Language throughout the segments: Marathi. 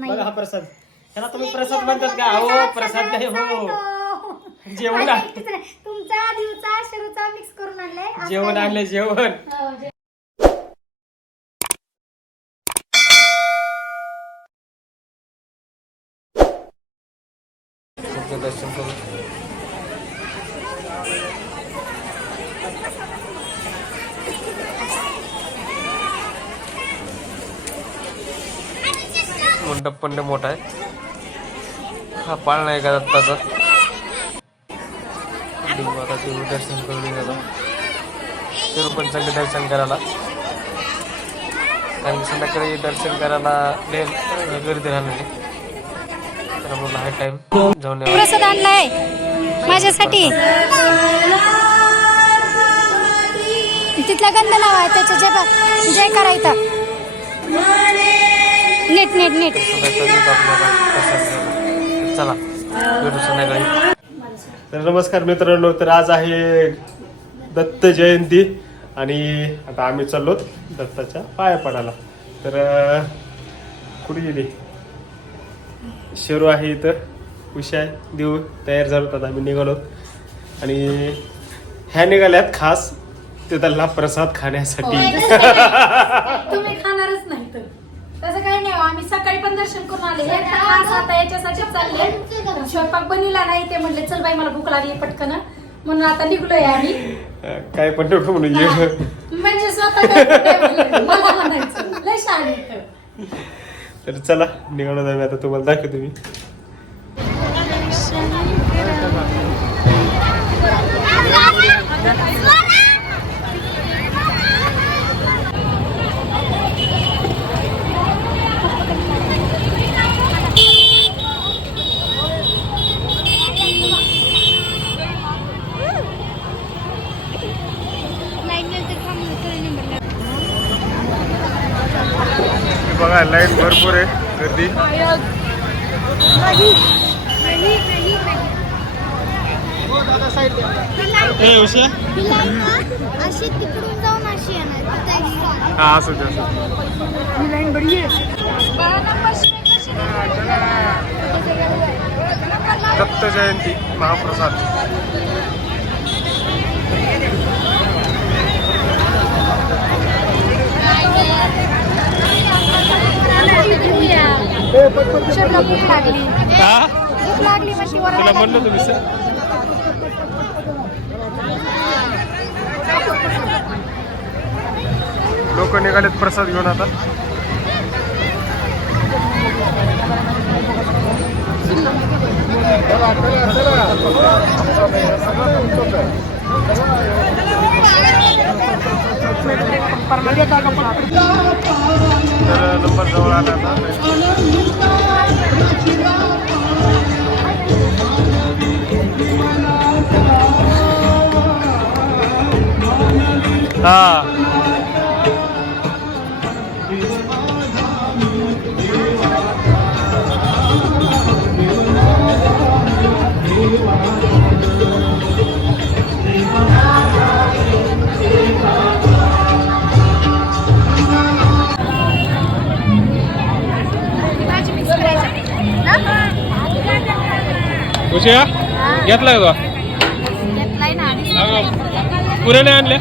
नाही. बघा हा प्रसाद, ह्याला तुम्ही प्रसाद म्हणतात का? हो प्रसाद नाही, हो जेवण तुमचा दिवचा शरूचा मिक्स करून आणलंय. जेवण आणलंय, जेवण. दर्शन करू. मंडप पण मोठा आहे. हा पाळणा आहे का दत्ताचा. आता देव दर्शन करून निघालो. तिरुपतीचं दर्शन करायला, कारण संध्याकाळी दर्शन करायला गर्दी राहणार. तर बोलला हा टाइम जाऊन प्रसाद आणलाय माझ्यासाठी. तिथला गंध लावा, त्याच्या जय करायचा. नीट नीट नीट. चला भेटू संध्याकाळी. तर नमस्कार मित्रांनो, तर आज आहे दत्त जयंती आणि आता आम्ही चाललो दत्ताच्या पाया पडायला. तर कुठे गेली शेरू आहे इथं, उषा आहे, देऊ तयार झालो. आता आम्ही निघालो आणि ह्या निघाल्यात खास तिथला प्रसाद खाण्यासाठी. तुम्ही खाणारच नाही तर तसं काही नाही. आम्ही सकाळी पण दर्शन करून आले. आता याच्यासाठी चालले. स्वयंपाक बनवला नाही ते म्हणले चल बाई मला भूक लागली पटकन, म्हणून आता निघलोय आम्ही. काय पण नको म्हणून म्हणजे स्वतः मला म्हणायचं लय शाळा. तर चला निघालो आम्ही आता, तुम्हाला दाखवतो मी. बघा लाईन भरपूर आहे, गर्दी. अशी तिकडून जाऊन अशी येणार. हा असू दे. दत्त जयंती महाप्रसाद. तुला म्हणलं तुम्ही सर. लोक निघालेत प्रसाद घेऊन आता. तर नंबर जवळ आला हा. उशिया घेतला का पुरे नाही आणले.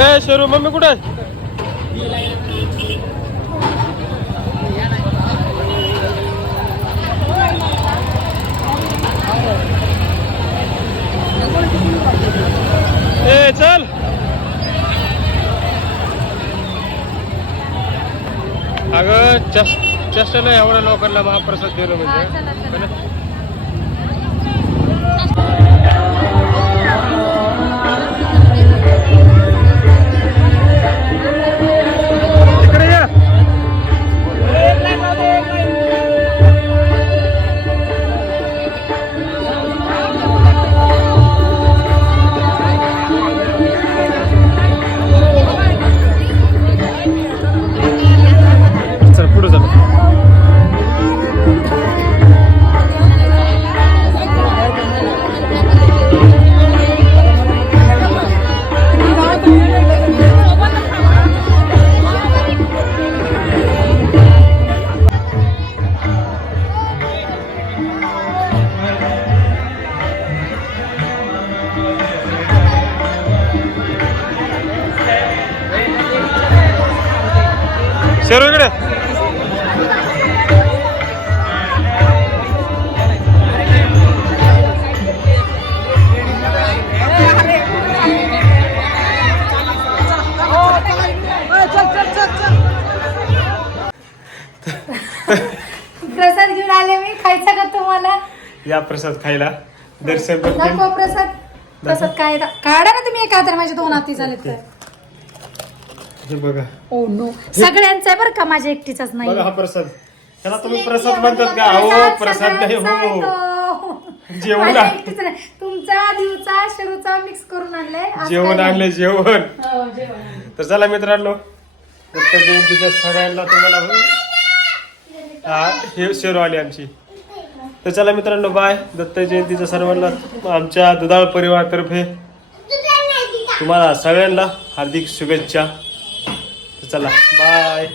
ए शेरू मम्मी कुठे आहे? ए चल. अगं चष्ट नाही एवढ्या लोकांना महाप्रसाद दिलं म्हणजे. शेरू इकडे. प्रसाद घेऊन आले मी, खायचा का तुम्हाला? या प्रसाद खायला. दर्शन पण घे. नको प्रसाद. प्रसाद काय काढा ना तुम्ही, एका तर माझे 2 हाती झालेत तर. हे बघा. ओ नो, सगळ्यांचा आहे बरं का, माझ्या एकटीचाच नाही. बघा हा प्रसाद. त्याला तुम्ही प्रसाद म्हणतात का? हो प्रसाद नाही हो. जेवण माझ्या एकटीचा नाही. तुमचा, दिवचा, शेरूचा मिक्स करून आणलंय. आज जेवण काय आणले जेवण. हो, जेवण आणलंय. तर चला मित्रांनो, दत्त जयंतीच्या सगळ्यांना तुम्हाला हे शेरू आली आमची. तर चला मित्रांनो, बाय. दत्त जयंतीच्या सर्वांना आमच्या दुधाळ परिवारातर्फे तुम्हाला सगळ्यांना हार्दिक शुभेच्छा. तर चला बाय.